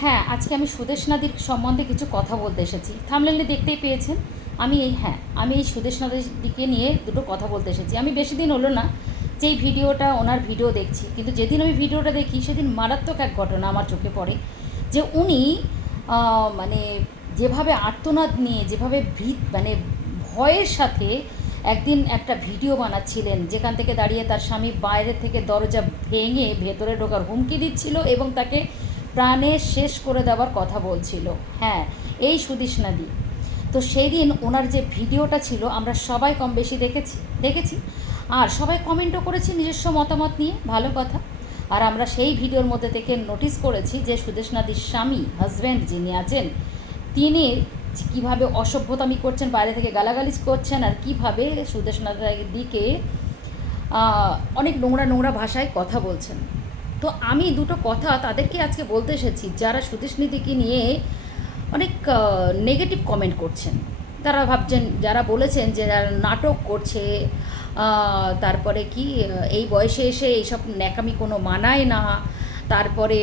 হ্যাঁ আজকে আমি সুদেশ নাদির সম্বন্ধে কিছু কথা বলতে এসেছি। থামলেনে দেখতেই পেয়েছেন, আমি এই হ্যাঁ আমি এই সুদেশ নাদিকে নিয়ে দুটো কথা বলতে এসেছি। আমি বেশি দিন হলো না, যেই ভিডিওটা, ওনার ভিডিও দেখছি। কিন্তু যেদিন আমি ভিডিওটা দেখি, সেদিন মারাত্মক এক ঘটনা আমার চোখে পড়ে, যে উনি মানে যেভাবে আর্তনাদ নিয়ে, যেভাবে ভীত মানে ভয়ের সাথে একদিন একটা ভিডিও বানাচ্ছিলেন, যেখান থেকে দাঁড়িয়ে তার স্বামী বাইরে থেকে দরজা ভেঙে ভেতরে ঢোকার হুমকি দিচ্ছিল এবং তাকে প্রাণে শেষ করে দেওয়ার কথা বলছিল। হ্যাঁ এই সুদিশ নাদি তো সেই দিন ওনার যে ভিডিওটা ছিল আমরা সবাই কম বেশি দেখেছি দেখেছি। আর সবাই কমেন্টও করেছি নিজস্ব মতামত নিয়ে ভালো কথা। আর আমরা সেই ভিডিওর মধ্যে থেকে নোটিস করেছি যে সুদেশ নাদির স্বামী হাজব্যান্ড যিনি আছেন তিনি কীভাবে অসভ্যতামি করছেন বাইরে থেকে গালাগালি করছেন আর কীভাবে আহ, অনেক নোংরা নোংরা ভাষায় কথা বলছেন। তো আমি দুটো কথা তাদেরকে আজকে বলতে এসেছি, যারা সুদেশ নীতিকে নিয়ে অনেক নেগেটিভ কমেন্ট করছেন। তারা ভাবছেন, যারা বলেছেন যে যারা নাটক করছে তারপরে কি, এই বয়সে এসে এইসব ন্যাকামি কোনো মানায় না তারপরে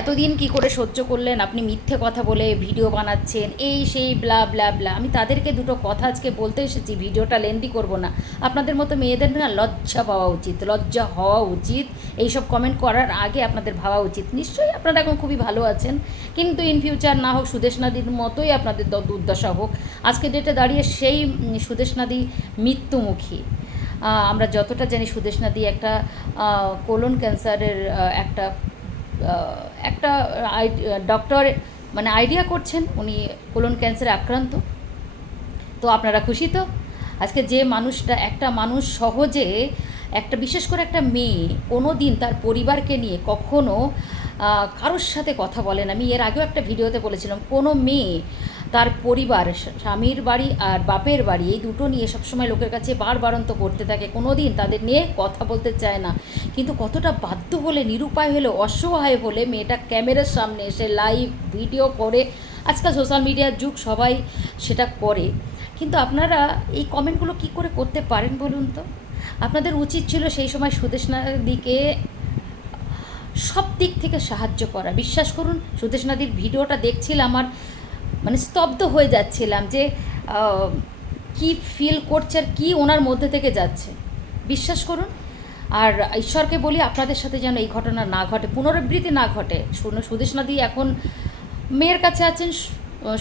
এতদিন কি করে সহ্য করলেন? আপনি মিথ্যে কথা বলে ভিডিও বানাচ্ছেন এই সেই ব্লা ব্লা ব্লা। আমি তাদেরকে দুটো কথা আজকে বলতে এসেছি ভিডিওটা লেন্দি করব না। আপনাদের মতো মেয়েদের না লজ্জা পাওয়া উচিত লজ্জা হওয়া উচিত। এইসব কমেন্ট করার আগে আপনাদের ভাবা উচিত। নিশ্চয়ই আপনারা এখন খুবই ভালো আছেন কিন্তু ইন ফিউচার না হোক সুদেশ নাদির মতোই আপনাদের দুর্দশা হোক। আজকে ডেটে দাঁড়িয়ে সেই উম, সুদেশ নাদি মৃত্যুমুখী। আমরা যতটা জানি সুদেশ নাদি একটা কোলন ক্যান্সারের একটা একটা ডক্টর মানে আইডিয়া করছেন, উনি কোলন ক্যান্সারে আক্রান্ত। তো আপনারা খুশি তো? আজকে যে মানুষটা, একটা মানুষ সহজে, একটা বিশেষ করে একটা মেয়ে কোনো দিন তার পরিবারকে নিয়ে কখনো কারোর সাথে কথা বলেন আমি এর আগেও একটা ভিডিওতে বলেছিলাম, কোনো মেয়ে তার পরিবার স্বামীর বাড়ি আর বাপের বাড়ি, এই দুটো নিয়ে সবসময় লোকের কাছে বারবারন্ত করতে থাকে। কোনো দিন তাদের নিয়ে কথা বলতে চায় না। কিন্তু কতটা বাধ্য হলে, নিরুপায় হলে, অসহায় হলে মেয়েটা ক্যামেরার সামনে এসে লাইভ ভিডিও করে আজকাল সোশ্যাল মিডিয়ার যুগ, সবাই সেটা করে। কিন্তু আপনারা এই কমেন্টগুলো কি করে করতে পারেন বলুন তো? আপনাদের উচিত ছিল সেই সময় সুদেশনার দিকে সব দিক থেকে সাহায্য করা। বিশ্বাস করুন সুদেশ নাদির ভিডিওটা দেখছিলাম আর মানে স্তব্ধ হয়ে যাচ্ছিলাম যে কি ফিল করছে আর কী ওনার মধ্যে থেকে যাচ্ছে। বিশ্বাস করুন। আর ঈশ্বরকে বলি আপনাদের সাথে যেন এই ঘটনা না ঘটে, পুনরাবৃত্তি না ঘটে। শুনো সুদেশ নাদি এখন মেয়ের কাছে আছেন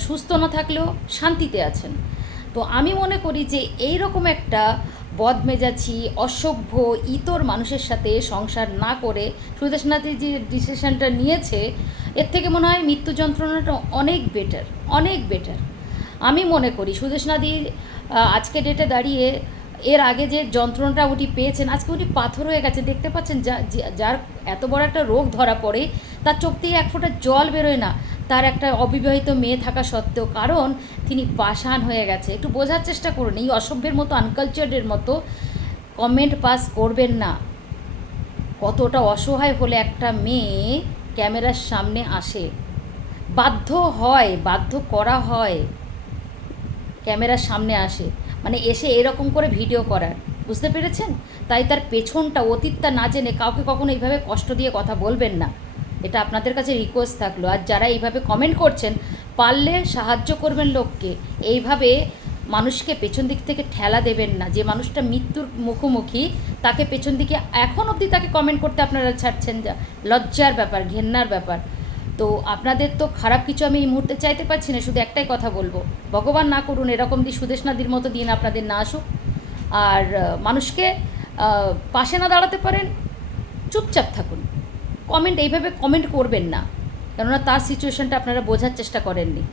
সুস্থ না থাকলেও শান্তিতে আছেন। তো আমি মনে করি যে এই রকম একটা বদমেজাজি, অসভ্য, ইতর মানুষের সাথে সংসার না করে সুদেশনাথী যে ডিসিশনটা নিয়েছে, এর থেকে মনে হয় মৃত্যু যন্ত্রণাটা অনেক বেটার অনেক বেটার আমি মনে করি সুদেশনাদি আজকে ডেটে দাঁড়িয়ে এর আগে যে যন্ত্রণাটা উনি পেয়েছেন, আজকে উনি পাথর হয়ে গেছে দেখতে পাচ্ছেন যা যার এত বড় একটা রোগ ধরা পড়ে, তার চোখ থেকে এক ফোঁটা জল বেরোয় না। তার একটা অবিবাহিত মেয়ে থাকা সত্ত্বেও কারণ তিনি পাষাণ হয়ে গেছে। একটু বোঝার চেষ্টা করুন, এই অসভ্যের মতো আনকালচারের মতো কমেন্ট পাস করবেন না। কতটা অসহায় হলে একটা মেয়ে ক্যামেরার সামনে আসে। বাধ্য হয়, বাধ্য করা হয়, ক্যামেরার সামনে আসে। মানে এসে এরকম করে ভিডিও করার। বুঝতে পেরেছেন? তাই তার পেছনটা অতীতটা না জেনে কাউকে কখনো এইভাবে কষ্ট দিয়ে কথা বলবেন না। এটা আপনাদের কাছে রিকোয়েস্ট থাকল। আর যারা এইভাবে কমেন্ট করছেন, পারলে সাহায্য করবেন লোককে। এইভাবে মানুষকে পেছন দিক থেকে ঠেলা দেবেন না। যে মানুষটা মৃত্যুর মুখোমুখি, তাকে পেছন দিকে এখন অবধি তাকে কমেন্ট করতে আপনারা ছাড়ছেন যা লজ্জার ব্যাপার, ঘেন্নার ব্যাপার। তো আপনাদের তো খারাপ কিছু আমি এই মুহূর্তে চাইতে পারছি না, শুধু একটাই কথা বলব। ভগবান না করুন, এরকম দিয়ে সুদেশ নাদির মতো দিন আপনাদের না আসুক। আর মানুষকে পাশে না দাঁড়াতে পারেন, চুপচাপ থাকুন। কমেন্ট এইভাবে কমেন্ট করবেন না। কেননা তার সিচুয়েশনটা আপনারা বোঝার চেষ্টা করেননি।